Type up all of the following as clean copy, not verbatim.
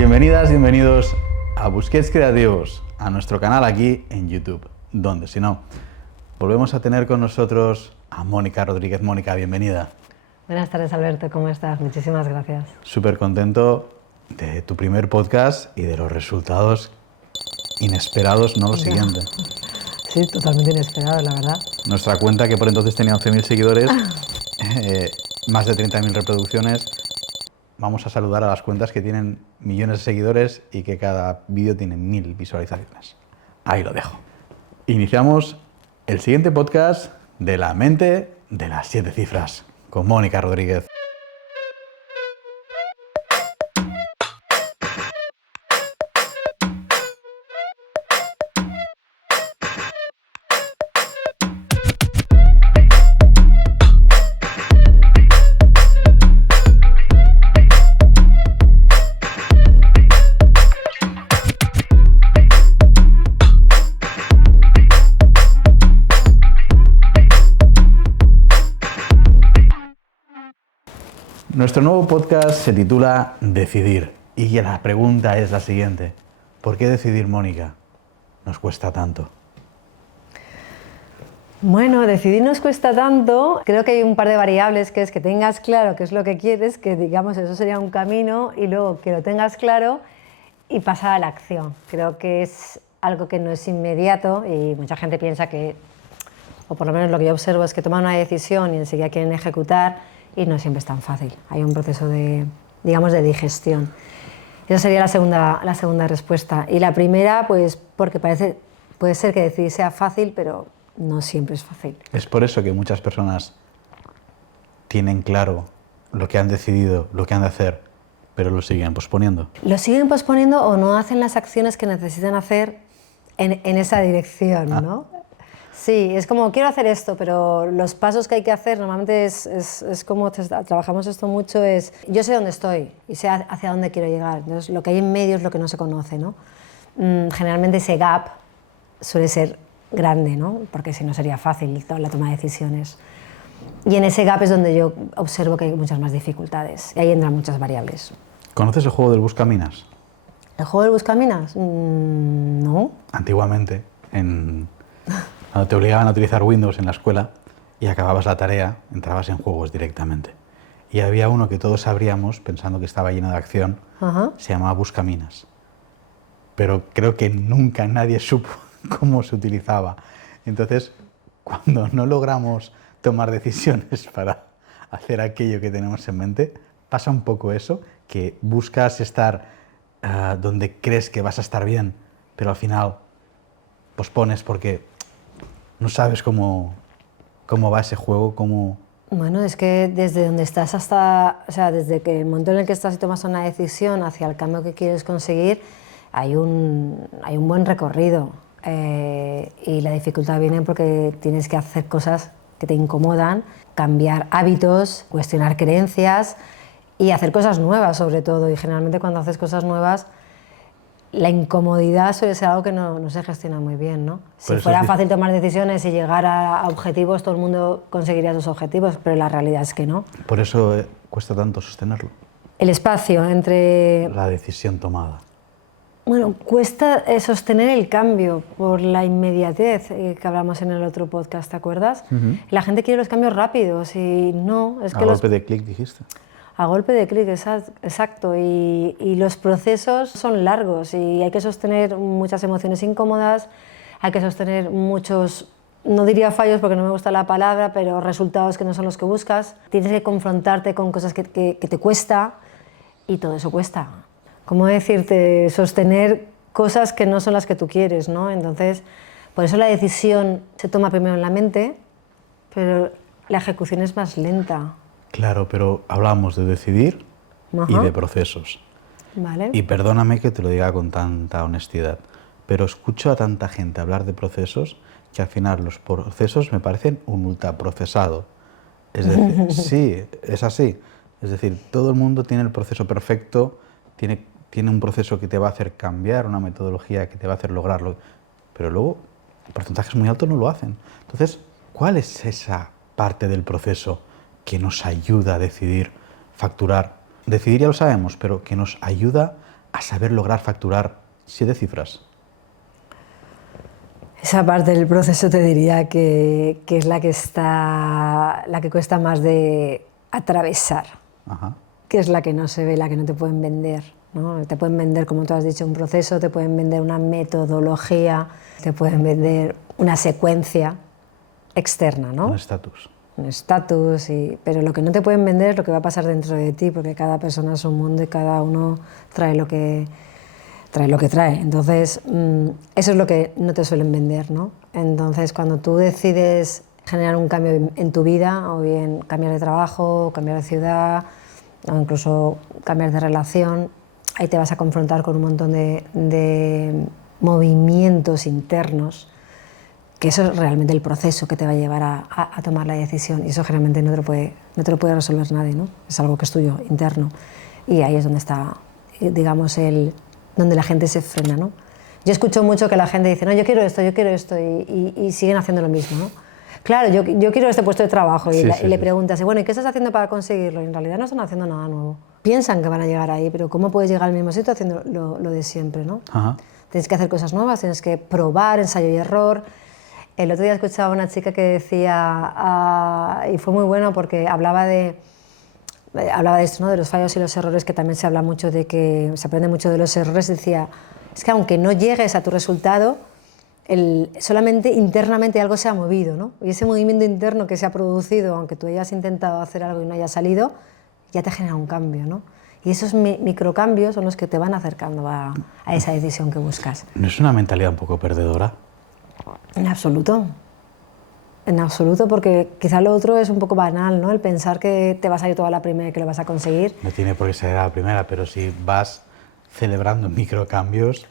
Bienvenidas, bienvenidos a Busquets Creativos, a nuestro canal aquí en YouTube, donde si no, volvemos a tener con nosotros a Mónica Rodríguez. Mónica, bienvenida. Buenas tardes, Alberto, ¿cómo estás? Muchísimas gracias. Súper contento de tu primer podcast y de los resultados inesperados, no lo siguiente. Sí, totalmente inesperado, la verdad. Nuestra cuenta, que por entonces tenía 11.000 seguidores, más de 30.000 reproducciones. Vamos a saludar a las cuentas que tienen millones de seguidores y que cada vídeo tiene 1.000 visualizaciones. Ahí lo dejo. Iniciamos el siguiente podcast de la mente de las 7 cifras con Mónica Rodríguez. Nuestro nuevo podcast se titula Decidir y la pregunta es la siguiente. ¿Por qué decidir, Mónica, nos cuesta tanto? Bueno, decidir nos cuesta tanto. Creo que hay un par de variables, que es que tengas claro qué es lo que quieres, que digamos eso sería un camino, y luego que lo tengas claro y pasar a la acción. Creo que es algo que no es inmediato y mucha gente piensa que, o por lo menos lo que yo observo es que toman una decisión y enseguida quieren ejecutar, y no siempre es tan fácil. Hay un proceso de, digamos, de digestión. Esa sería la segunda respuesta. Y la primera, pues porque puede ser que decidir sea fácil, pero no siempre es fácil. Es por eso que muchas personas tienen claro lo que han decidido, lo que han de hacer, pero lo siguen posponiendo. Lo siguen posponiendo o no hacen las acciones que necesitan hacer en esa dirección, ¿no? Sí, es como, quiero hacer esto, pero los pasos que hay que hacer, normalmente es como trabajamos esto mucho, es yo sé dónde estoy y sé hacia dónde quiero llegar. Entonces, lo que hay en medio es lo que no se conoce, ¿no? Generalmente ese gap suele ser grande, ¿no? Porque si no sería fácil la toma de decisiones. Y en ese gap es donde yo observo que hay muchas más dificultades y ahí entran muchas variables. ¿Conoces el juego del Buscaminas? ¿El juego del Buscaminas? No. Antiguamente, cuando te obligaban a utilizar Windows en la escuela y acababas la tarea, entrabas en juegos directamente. Y había uno que todos abríamos pensando que estaba lleno de acción, se llamaba Buscaminas. Pero creo que nunca nadie supo cómo se utilizaba. Entonces, cuando no logramos tomar decisiones para hacer aquello que tenemos en mente, pasa un poco eso, que buscas estar donde crees que vas a estar bien, pero al final pospones porque no sabes cómo va ese juego, cómo... Bueno, es que desde donde estás hasta, o sea, desde que el momento en el que estás y tomas una decisión hacia el cambio que quieres conseguir, hay un buen recorrido. Y la dificultad viene porque tienes que hacer cosas que te incomodan, cambiar hábitos, cuestionar creencias y hacer cosas nuevas sobre todo. Y generalmente cuando haces cosas nuevas, la incomodidad suele ser algo que no se gestiona muy bien, ¿no? Si fuera fácil tomar decisiones y llegar a objetivos, todo el mundo conseguiría sus objetivos, pero la realidad es que no. Por eso cuesta tanto sostenerlo. El espacio entre... La decisión tomada. Bueno, cuesta sostener el cambio por la inmediatez que hablamos en el otro podcast, ¿te acuerdas? La gente quiere los cambios rápidos y no... Es que golpe de clic, dijiste. A golpe de clic, exacto. Y los procesos son largos y hay que sostener muchas emociones incómodas, hay que sostener muchos, no diría fallos porque no me gusta la palabra, pero resultados que no son los que buscas. Tienes que confrontarte con cosas que te cuesta y todo eso cuesta. ¿Cómo decirte? Sostener cosas que no son las que tú quieres, ¿no? Entonces, por eso la decisión se toma primero en la mente, pero la ejecución es más lenta. Claro, pero hablamos de decidir y de procesos. Vale. Y perdóname que te lo diga con tanta honestidad, pero escucho a tanta gente hablar de procesos que al final los procesos me parecen un ultraprocesado. Es decir, sí, es así. Es decir, todo el mundo tiene el proceso perfecto, tiene un proceso que te va a hacer cambiar, una metodología que te va a hacer lograrlo, pero luego porcentajes muy altos no lo hacen. Entonces, ¿cuál es esa parte del proceso que nos ayuda a decidir, facturar? Decidir ya lo sabemos, pero que nos ayuda a saber lograr facturar 7 cifras? Esa parte del proceso te diría que es la que cuesta más de atravesar, Ajá. que es la que no se ve, la que no te pueden vender, ¿no? Te pueden vender, como tú has dicho, un proceso, te pueden vender una metodología, te pueden vender una secuencia externa, ¿no? Un estatus. Un estatus, pero lo que no te pueden vender es lo que va a pasar dentro de ti, porque cada persona es un mundo y cada uno trae lo que trae. Entonces, eso es lo que no te suelen vender, ¿no? Entonces, cuando tú decides generar un cambio en tu vida, o bien cambiar de trabajo, cambiar de ciudad, o incluso cambiar de relación, ahí te vas a confrontar con un montón de movimientos internos, que eso es realmente el proceso que te va a llevar a tomar la decisión, y eso generalmente no te lo puede resolver nadie, ¿no? Es algo que es tuyo, interno, y ahí es donde está, digamos, donde la gente se frena, ¿no? Yo escucho mucho que la gente dice, no, yo quiero esto, y siguen haciendo lo mismo, ¿no? Claro, yo quiero este puesto de trabajo, y le preguntas, bueno, ¿y qué estás haciendo para conseguirlo? Y en realidad no están haciendo nada nuevo. Piensan que van a llegar ahí, pero ¿cómo puedes llegar al mismo sitio haciendo lo de siempre, ¿no? Ajá. Tienes que hacer cosas nuevas, tienes que probar, ensayo y error. El otro día escuchaba a una chica que decía, y fue muy bueno porque hablaba de esto, ¿no? De los fallos y los errores, que también se habla mucho de que se aprende mucho de los errores. Decía, es que aunque no llegues a tu resultado, solamente internamente algo se ha movido, ¿no? Y ese movimiento interno que se ha producido, aunque tú hayas intentado hacer algo y no haya salido, ya te genera un cambio, ¿no? Y esos microcambios son los que te van acercando a esa decisión que buscas. ¿No es una mentalidad un poco perdedora? En absoluto. En absoluto, porque quizá lo otro es un poco banal, ¿no? El pensar que te vas a ir toda la primera y que lo vas a conseguir. No tiene por qué ser a la primera, pero si vas celebrando microcambios,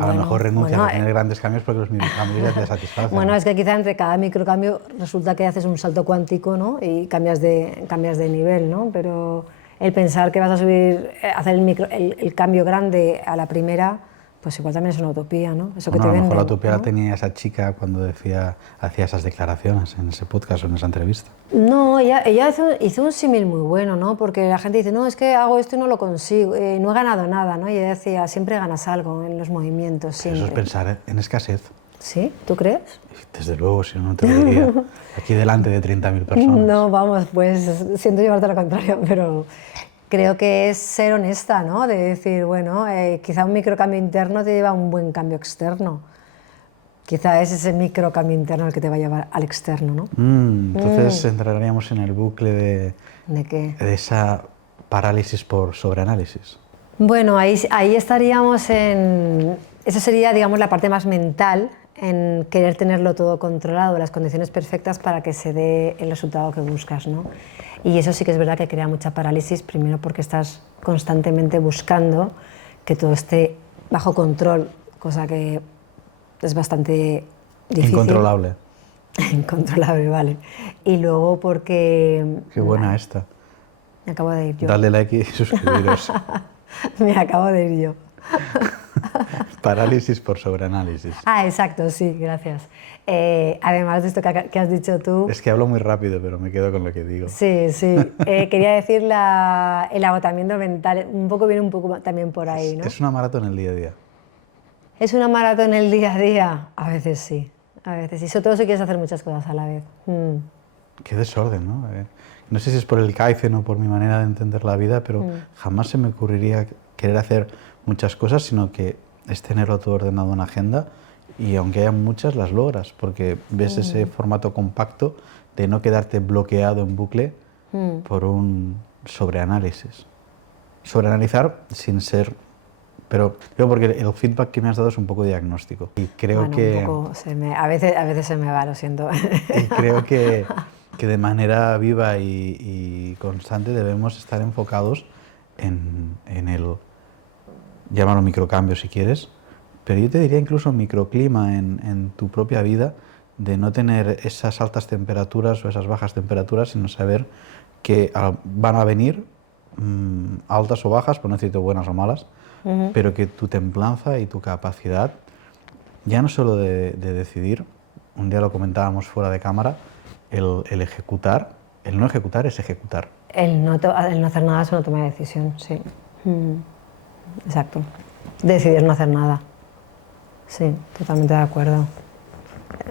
a lo mejor renuncias a tener grandes cambios porque los microcambios ya te satisfacen. Bueno, es que quizá entre cada microcambio resulta que haces un salto cuántico, ¿no? Y cambias de nivel, ¿no? Pero el pensar que vas a subir, hacer el cambio grande a la primera, pues igual también es una utopía, ¿no? Eso que te a lo venden, mejor la utopía ¿no? la tenía esa chica cuando hacía esas declaraciones en ese podcast o en esa entrevista. No, ella hizo un símil muy bueno, ¿no? Porque la gente dice, no, es que hago esto y no lo consigo, no he ganado nada, ¿no? Y ella decía, siempre ganas algo en los movimientos, siempre. Eso es pensar en escasez. ¿Sí? ¿Tú crees? Desde luego, si no te lo diría. Aquí delante de 30.000 personas. No, vamos, pues siento llevarte a lo contrario, pero creo que es ser honesta, ¿no? De decir, bueno, quizá un microcambio interno te lleva a un buen cambio externo. Quizá es ese microcambio interno el que te va a llevar al externo, ¿no? Entonces entraríamos en el bucle ¿De qué? de esa parálisis por sobreanálisis. Bueno, ahí estaríamos en... Eso sería, digamos, la parte más mental, en querer tenerlo todo controlado, las condiciones perfectas para que se dé el resultado que buscas, ¿no? Y eso sí que es verdad que crea mucha parálisis, primero porque estás constantemente buscando que todo esté bajo control, cosa que es bastante difícil. Incontrolable. Incontrolable, vale. Y luego porque... Qué buena esta. Me acabo de ir yo. Dale like y suscribiros. Me acabo de ir yo. Parálisis por sobreanálisis. Ah, exacto, sí, gracias. Además de esto que has dicho tú... Es que hablo muy rápido, pero me quedo con lo que digo. Sí, sí. Quería decir el agotamiento mental, viene un poco también por ahí, ¿no? Es una maratón el día a día. ¿Es una maratón el día a día? A veces sí, a veces sí. Sobre todo si quieres hacer muchas cosas a la vez. Qué desorden, ¿no? No sé si es por el Kaizen o por mi manera de entender la vida, pero jamás se me ocurriría querer hacer muchas cosas, sino que es tenerlo todo ordenado en agenda y aunque haya muchas, las logras, porque ves ese formato compacto de no quedarte bloqueado en bucle por un sobreanálisis. Sobreanalizar sin ser... Pero yo porque el feedback que me has dado es un poco diagnóstico y creo bueno, que... un poco a veces se me va, lo siento. Y creo que de manera viva y constante debemos estar enfocados en el... llámalo microcambio si quieres, pero yo te diría incluso microclima en tu propia vida, de no tener esas altas temperaturas o esas bajas temperaturas, sino saber que van a venir altas o bajas, por no decirte buenas o malas, pero que tu templanza y tu capacidad, ya no solo de decidir, un día lo comentábamos fuera de cámara, el ejecutar, el no ejecutar es ejecutar. El no hacer nada es una toma de decisión, sí. exacto. Decidir no hacer nada. Sí, totalmente de acuerdo.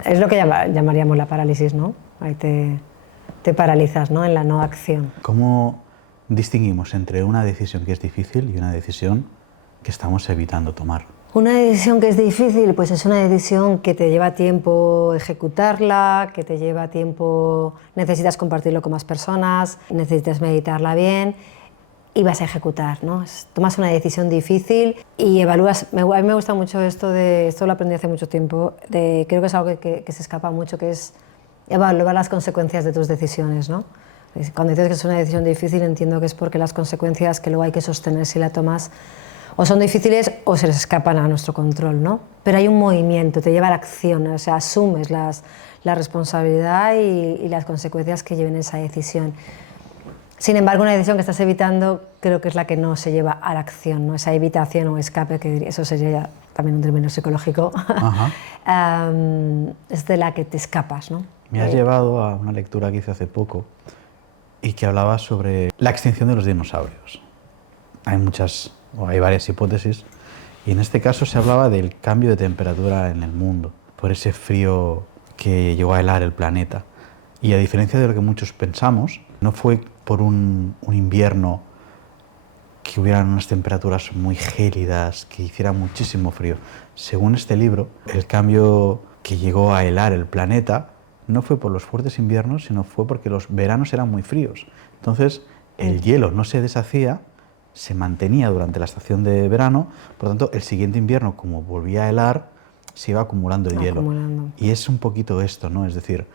Es lo que llamaríamos la parálisis, ¿no? Ahí te paralizas, ¿no? En la no acción. ¿Cómo distinguimos entre una decisión que es difícil y una decisión que estamos evitando tomar? Una decisión que es difícil, pues es una decisión que te lleva tiempo ejecutarla, que te lleva tiempo, necesitas compartirlo con más personas, necesitas meditarla bien y vas a ejecutar, ¿no? Tomas una decisión difícil y evalúas. A mí me gusta mucho esto lo aprendí hace mucho tiempo, creo que es algo que se escapa mucho, que es evaluar las consecuencias de tus decisiones, ¿no? Cuando dices que es una decisión difícil, entiendo que es porque las consecuencias que luego hay que sostener si la tomas o son difíciles o se les escapan a nuestro control, ¿no? Pero hay un movimiento, te lleva a la acción, o sea, asumes la responsabilidad y las consecuencias que lleven esa decisión. Sin embargo, una decisión que estás evitando creo que es la que no se lleva a la acción, ¿no? Esa evitación o escape, que eso sería ya también un término psicológico, es de la que te escapas, ¿no? Me has llevado a una lectura que hice hace poco y que hablaba sobre la extinción de los dinosaurios. Hay varias hipótesis y en este caso se hablaba del cambio de temperatura en el mundo, por ese frío que llegó a helar el planeta. Y a diferencia de lo que muchos pensamos, no fue por un invierno que hubieran unas temperaturas muy gélidas, que hiciera muchísimo frío. Según este libro, el cambio que llegó a helar el planeta no fue por los fuertes inviernos, sino fue porque los veranos eran muy fríos. Entonces, el hielo no se deshacía, se mantenía durante la estación de verano, por lo tanto, el siguiente invierno, como volvía a helar, se iba acumulando el hielo. Y es un poquito esto, ¿no? Es decir,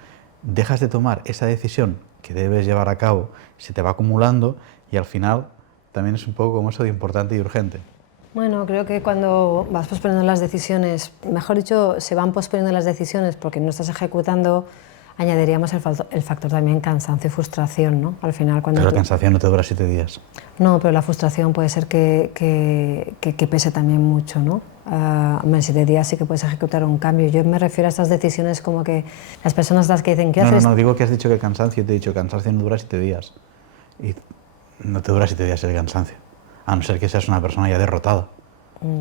dejas de tomar esa decisión que debes llevar a cabo, se te va acumulando y al final también es un poco como eso de importante y urgente. Bueno, creo que cuando vas posponiendo las decisiones, mejor dicho, se van posponiendo las decisiones porque no estás ejecutando, añadiríamos el factor también cansancio y frustración, ¿no? Al final, cuando pero la cansancio no te dura 7 días. No, pero la frustración puede ser que pese también mucho, ¿no? En 7 días sí que puedes ejecutar un cambio. Yo me refiero a estas decisiones como que las personas las que dicen, ¿qué haces? No, digo que has dicho que el cansancio, te he dicho que el cansancio no dura 7 días. Y no te dura 7 días el cansancio, a no ser que seas una persona ya derrotada.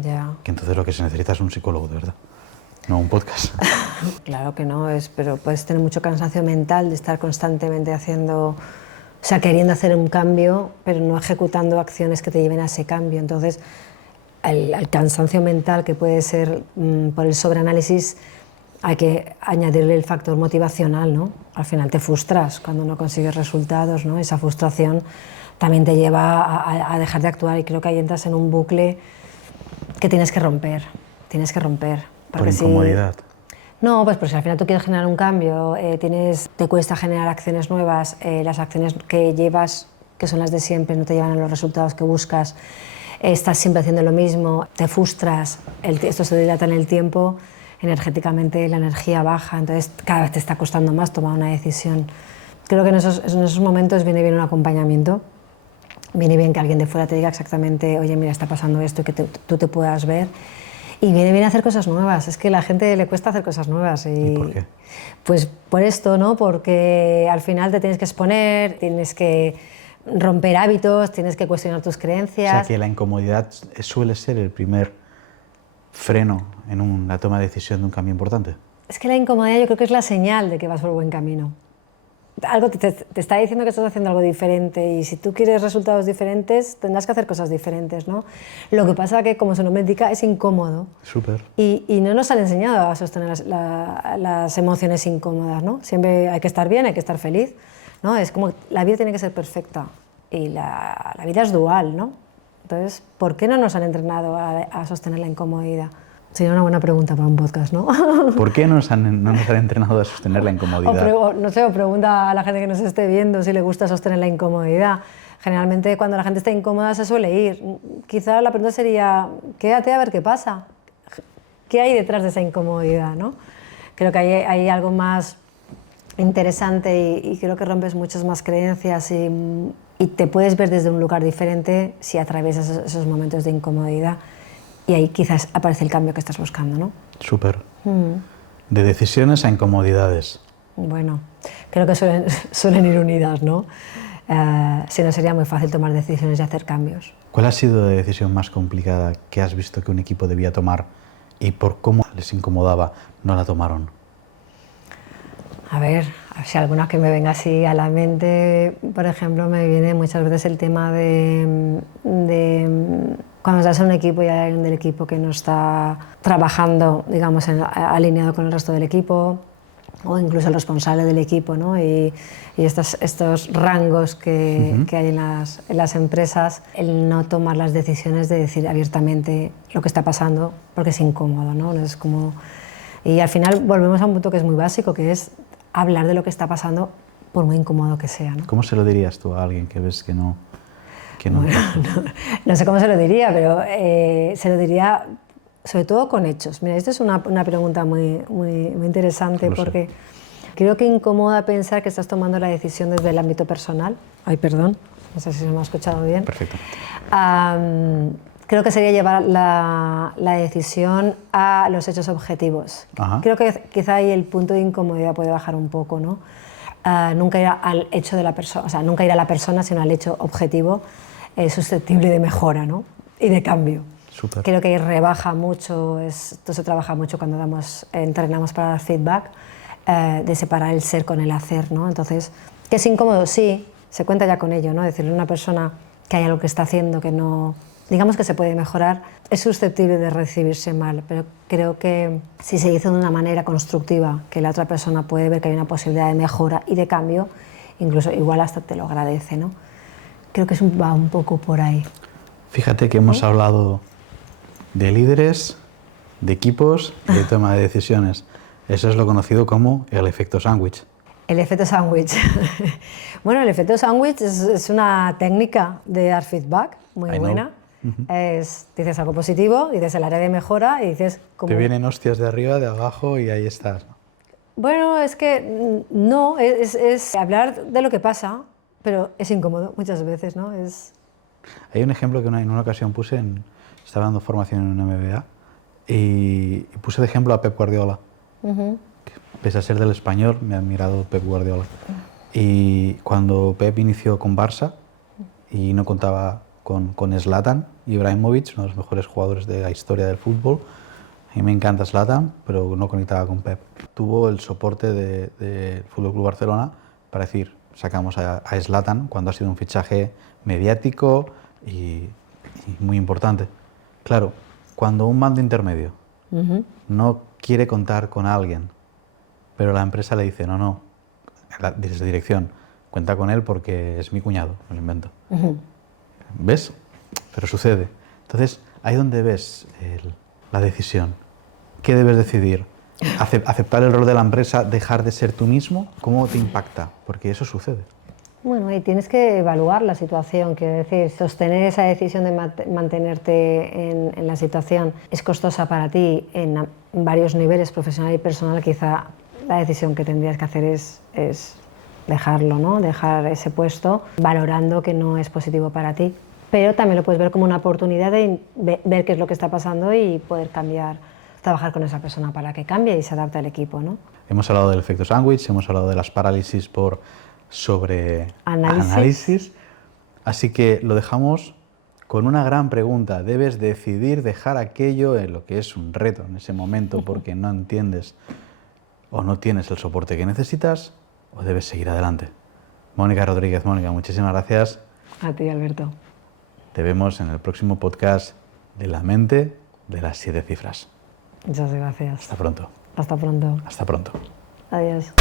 Ya. Que entonces lo que se necesita es un psicólogo, de verdad, no un podcast. Claro que no, pero puedes tener mucho cansancio mental de estar constantemente haciendo, o sea, queriendo hacer un cambio, pero no ejecutando acciones que te lleven a ese cambio. Entonces, al cansancio mental, que puede ser por el sobreanálisis, hay que añadirle el factor motivacional, ¿no? Al final te frustras cuando no consigues resultados, ¿no? Esa frustración también te lleva a dejar de actuar y creo que ahí entras en un bucle que tienes que romper. Por incomodidad. No, pues si al final tú quieres generar un cambio, te cuesta generar acciones nuevas, las acciones que llevas, que son las de siempre, no te llevan a los resultados que buscas, estás siempre haciendo lo mismo, te frustras, esto se dilata en el tiempo, energéticamente la energía baja, entonces cada vez te está costando más tomar una decisión. Creo que en esos momentos viene bien un acompañamiento, viene bien que alguien de fuera te diga exactamente, oye, mira, está pasando esto y que tú te puedas ver. Y viene bien hacer cosas nuevas, es que a la gente le cuesta hacer cosas nuevas. ¿Y por qué? Pues por esto, ¿no? Porque al final te tienes que exponer, tienes que romper hábitos, tienes que cuestionar tus creencias. O sea que la incomodidad suele ser el primer freno en la toma de decisión de un cambio importante. Es que la incomodidad yo creo que es la señal de que vas por buen camino. Algo te está diciendo que estás haciendo algo diferente y si tú quieres resultados diferentes tendrás que hacer cosas diferentes, ¿no? Lo que pasa que, como su nombre indica, es incómodo. Súper. Y no nos han enseñado a sostener las emociones incómodas, ¿no? Siempre hay que estar bien, hay que estar feliz, ¿no? Es como la vida tiene que ser perfecta y la vida es dual, ¿no? Entonces, ¿por qué no nos han entrenado a sostener la incomodidad? Sería una buena pregunta para un podcast, ¿no? ¿Por qué no nos han entrenado a sostener la incomodidad? O pregunta a la gente que nos esté viendo si le gusta sostener la incomodidad. Generalmente cuando la gente está incómoda se suele ir. Quizá la pregunta sería, quédate a ver qué pasa. ¿Qué hay detrás de esa incomodidad, ¿no? Creo que hay algo más interesante y creo que rompes muchas más creencias y te puedes ver desde un lugar diferente si atraviesas esos momentos de incomodidad. Y ahí quizás aparece el cambio que estás buscando, ¿no? Súper. De decisiones a incomodidades. Bueno, creo que suelen ir unidas, ¿no? si no sería muy fácil tomar decisiones y hacer cambios. ¿Cuál ha sido la decisión más complicada que has visto que un equipo debía tomar y por cómo les incomodaba no la tomaron? A ver, si alguna que me venga así a la mente, por ejemplo, me viene muchas veces el tema de cuando estás en un equipo y hay alguien del equipo que no está trabajando, digamos, alineado con el resto del equipo, o incluso el responsable del equipo, ¿no? Y estos rangos que hay en las empresas, el no tomar las decisiones de decir abiertamente lo que está pasando, porque es incómodo, ¿no? Es como... Y al final volvemos a un punto que es muy básico, que es hablar de lo que está pasando por muy incómodo que sea, ¿no? ¿Cómo se lo dirías tú a alguien que ves que no? Bueno, no sé cómo se lo diría, pero se lo diría sobre todo con hechos. Mira, esta es una pregunta muy interesante porque creo que incomoda pensar que estás tomando la decisión desde el ámbito personal. Ay, perdón, no sé si se me ha escuchado bien. Perfecto. Creo que sería llevar la decisión a los hechos objetivos. Ajá. Creo que quizá ahí el punto de incomodidad puede bajar un poco, ¿no? Nunca ir al hecho de la persona, o sea, nunca ir a la persona, sino al hecho objetivo, susceptible de mejora, ¿no? Y de cambio. Súper. Creo que rebaja mucho, esto se trabaja mucho cuando entrenamos para dar feedback, de separar el ser con el hacer, ¿no? Entonces, que es incómodo, sí, se cuenta ya con ello, ¿no? Decirle a una persona que hay algo que está haciendo que no, digamos que se puede mejorar, es susceptible de recibirse mal, pero creo que si se dice de una manera constructiva, que la otra persona puede ver que hay una posibilidad de mejora y de cambio, incluso igual hasta te lo agradece, ¿no? Creo que va un poco por ahí. Fíjate que hemos hablado de líderes, de equipos y de toma de decisiones. Eso es lo conocido como el efecto sándwich. El efecto sándwich. Bueno, el efecto sándwich es una técnica de dar feedback muy buena. Dices algo positivo, dices el área de mejora y dices... Te vienen hostias de arriba, de abajo y ahí estás, ¿no? Bueno, es que no, es hablar de lo que pasa, pero es incómodo muchas veces, ¿no? Hay un ejemplo que en una ocasión puse, estaba dando formación en un MBA y puse de ejemplo a Pep Guardiola. Que, pese a ser del español, me ha admirado Pep Guardiola. Y cuando Pep inició con Barça y no contaba con Zlatan Ibrahimovic, uno de los mejores jugadores de la historia del fútbol, a mí me encanta Zlatan, pero no conectaba con Pep. Tuvo el soporte del Fútbol Club Barcelona para decir, sacamos a Zlatan cuando ha sido un fichaje mediático y muy importante. Claro, cuando un mando intermedio no quiere contar con alguien, pero la empresa le dice, no, desde dirección, cuenta con él porque es mi cuñado, me lo invento. ¿Ves? Pero sucede. Entonces, ahí donde ves la decisión. ¿Qué debes decidir? ¿Aceptar el rol de la empresa, dejar de ser tú mismo? ¿Cómo te impacta? Porque eso sucede. Bueno, y tienes que evaluar la situación, quiero decir, sostener esa decisión de mantenerte en la situación es costosa para ti en varios niveles, profesional y personal. Quizá la decisión que tendrías que hacer es dejarlo, ¿no? Dejar ese puesto, valorando que no es positivo para ti. Pero también lo puedes ver como una oportunidad de ver qué es lo que está pasando y poder cambiar, trabajar con esa persona para que cambie y se adapte al equipo, ¿no? Hemos hablado del efecto sándwich, hemos hablado de las parálisis por sobreanálisis, así que lo dejamos con una gran pregunta. Debes decidir dejar aquello en lo que es un reto en ese momento porque no entiendes o no tienes el soporte que necesitas, o debes seguir adelante. Mónica Rodríguez, Mónica, muchísimas gracias. A ti, Alberto. Te vemos en el próximo podcast de La Mente de las 7 cifras. Muchas gracias. Hasta pronto. Hasta pronto. Hasta pronto. Adiós.